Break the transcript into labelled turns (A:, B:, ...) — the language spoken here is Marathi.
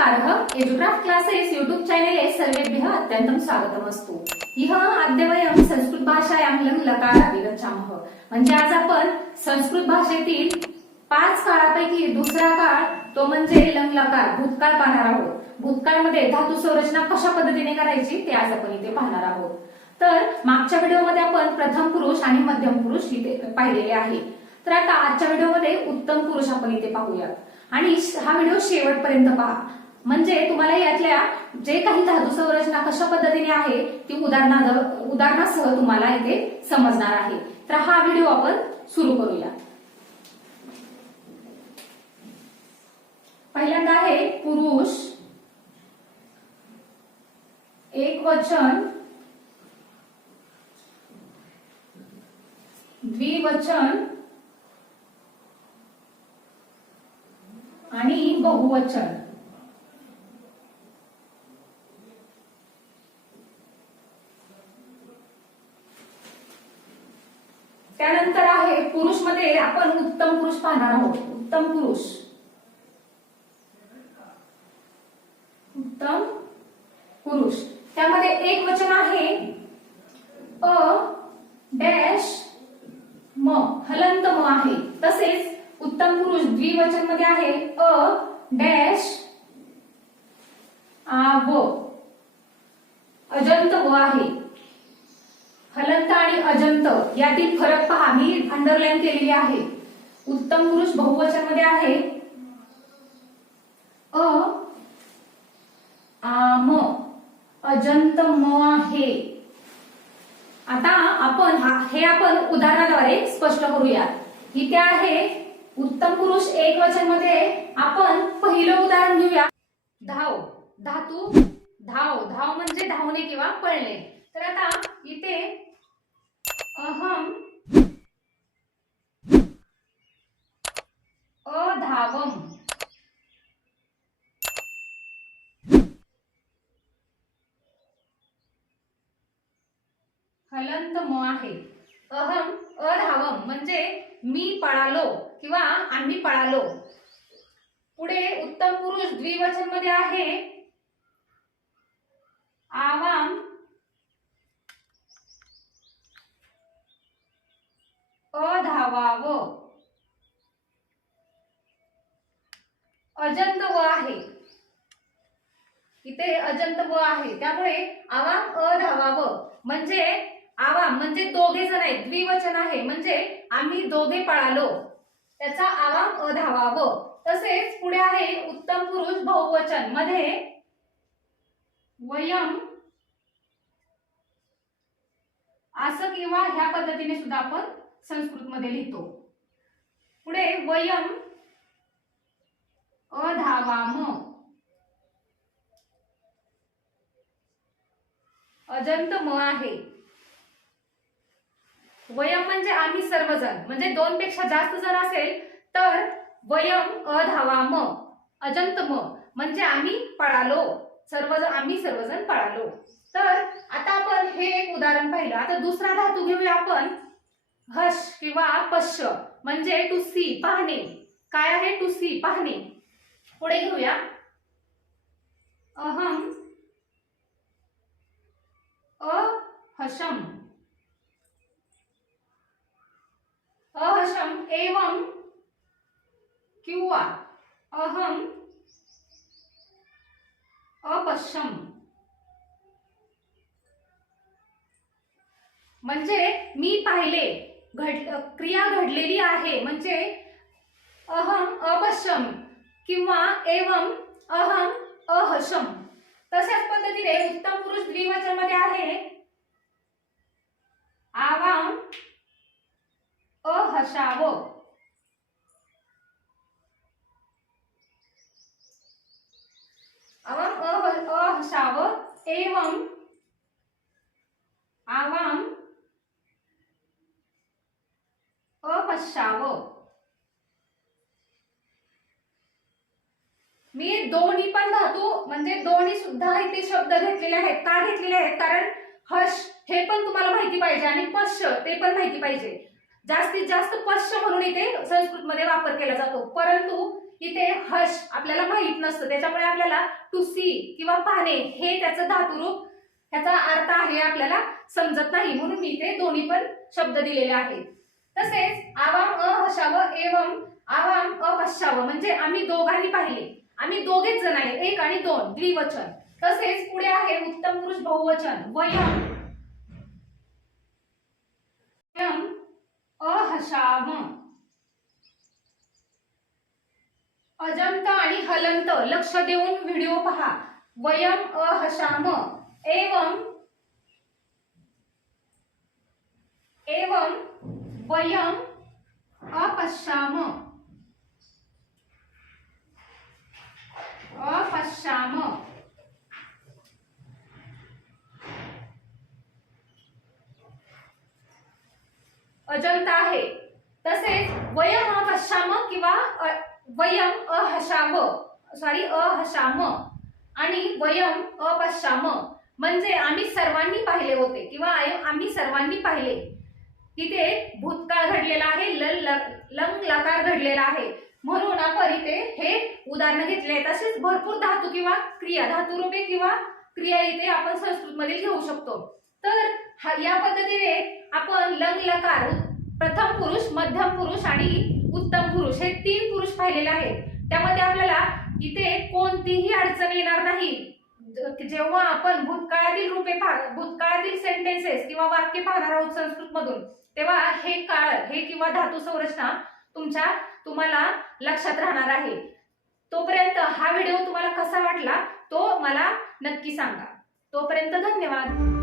A: नमस्कारः. एजुक्राफ्ट क्लासेस् यूट्यूब चैनले सर्वेभ्यः अत्यन्तं स्वागतमस्तु इह अद्य वयं संस्कृतभाषायां लङ् लकारादि गच्छामः म्हणजे आज आपण संस्कृत भाषेतील पाच काळापैकी दुसरा काळ तो म्हणजे लंग लकार भूतकाळ पाहणार आहोत. भूतकाळमध्ये धातू संरचना कशा पद्धतीने करायची ते आज आपण इथे पाहणार आहोत. तर मागच्या व्हिडिओमध्ये आपण प्रथम पुरुष आणि मध्यम पुरुष इथे पाहिलेले आहे. तर आता आजच्या व्हिडिओमध्ये उत्तम पुरुष आपण इथे पाहूयात. आणि हा व्हिडिओ शेवटपर्यंत पहा. म्हणजे तुम्हाला यातल्या जे काही धातू संरचना कशा पद्धतीने आहे ती उदाहरणा उदाहरणासह तुम्हाला इथे समजणार आहे. तर हा व्हिडिओ आपण सुरू करूया. पहिल्यांदा आहे पुरुष. एक वचन. द्विवचन. आणि बहुवचन. त्यानंतर आहे पुरुषमध्ये आपण उत्तम पुरुष पाहणार आहोत. उत्तम पुरुष. उत्तम पुरुष. त्यामध्ये एक वचन आहे अ डॅश म हलंत म आहे. तसेच उत्तम पुरुष द्विवचनमध्ये आहे अ डॅश आव अजंत व आहे. यातील फरक पहा मी अंडरलाईन केलेली आहे. उत्तम पुरुष बहुवचनमध्ये आहे. अ आम अजंत म आहे. आता आपण हे आपण उदाहरणाद्वारे स्पष्ट करूया इथे आहे उत्तम पुरुष एक वचनमध्ये आपण पहिलं उदाहरण घेऊया. धाव धातू धाव. धाव म्हणजे धावणे किंवा पळणे. तर आता इथे अहम अधावम। हलंत म आहे। अहम अधावम म्हणजे मी पळालो किंवा आम्ही पळालो। पुढे उत्तम पुरुष द्विवचनमध्ये आहे। आवाम लावावं अजंत व आहे. इथे अजंत व आहे. त्यामुळे आवाम अ धावावं म्हणजे आवाम म्हणजे दोघे जण आहेत. द्विवचन आहे. म्हणजे आम्ही दोघे पळालो. त्याचा आवाम अ धावावं तसेच पुढे आहे उत्तम पुरुष बहुवचन. मध्ये वयम असं किंवा ह्या पद्धतीने सुद्धा आपण संस्कृतमध्ये लिहितो. पुढे वयम अधावाम. अजंत म आहे. वयम म्हणजे आम्ही सर्वजण. म्हणजे दोन पेक्षा जास्त जर असेल तर वयम अधावाम. अजंत म. म्हणजे आम्ही पळालो. सर्वजण आम्ही सर्वजण पळालो. तर आता आपण हे एक उदाहरण पाहिलं. आता दुसरा धातू घेऊया आपण. हश किंवा पश्य म्हणजे टू सी पाहणे. काय आहे टू सी पाहणे? पुढे घेऊया. अहम अहशम. अहशम एवं किंवा अहम अपश्यम. म्हणजे मी पाहिले. घड क्रिया घडलेली आहे. म्हणजे अहम अपश्यम किंवा एवं अहम अहशम. तशाच पद्धतीने उत्तम पुरुष द्विवचनमध्ये आहे. आवाम अहशाव. आवाम अह- अहशाव एवं आवाम अपश्याव मी दोन्ही पण धातू म्हणजे दोन्ही सुद्धा इथे शब्द घेतलेले आहेत का घेतलेले आहेत कारण हर्ष हे पण तुम्हाला माहिती पाहिजे आणि पश्य ते पण माहिती पाहिजे. जास्तीत जास्त पश्य म्हणून इथे संस्कृतमध्ये वापर केला जातो. परंतु इथे हश आपल्याला माहीत नसतं त्याच्यामुळे आपल्याला टू सी किंवा पाहणे हे त्याचं धातुरूप ह्याचा अर्थ आहे आपल्याला समजत नाही म्हणून मी इथे दोन्ही पण शब्द दिलेले आहेत. तसेच आवाम अ एवम आवाम अपश्यावं म्हणजे आम्ही दोघांनी पाहिले. आम्ही दोघेच जण आहे एक आणि दोन द्विवचन. तसेच पुढे आहे उत्तम पुरुष बहुवचन वयम. वयम अहशाम. अजंत आणि हलंत लक्ष देऊन व्हिडिओ पहा. वयम अहशाम. एवम. एवम. वयम अपश्याम. अपश्याम अजंत आहे. तसेच वयम अपश्याम किंवा वयम अहशाम सॉरी अहशाम आणि वयम अपश्याम म्हणजे आम्ही सर्वांनी पाहिले होते किंवा आम्ही सर्वांनी पाहिले. तिथे भूतकाळ घडलेला आहे लल ल- लंग लकार घडलेला आहे. म्हणून आपण इथे हे उदाहरण घेतले. आहे तसेच भरपूर धातू किंवा क्रिया धातुरूपे किंवा क्रिया इथे आपण संस्कृत मध्ये घेऊ शकतो. तर हा- या पद्धतीने आपण लंग लकार प्रथम पुरुष मध्यम पुरुष आणि उत्तम पुरुष हे तीन पुरुष पाहिलेले आहेत. त्यामध्ये आपल्याला इथे कोणतीही अडचण येणार नाही. जेव्हा आपण भूतकाळातील रूपे पाह भूतकाळातील सेंटेन्सेस किंवा वाक्य पाहणार आहोत संस्कृत मधून तेव्हा हे काळ हे किंवा धातू संरचना तुमच्या तुम्हाला लक्षात राहणार आहे. तोपर्यंत हा व्हिडिओ तुम्हाला कसा वाटला तो मला नक्की सांगा. तोपर्यंत धन्यवाद.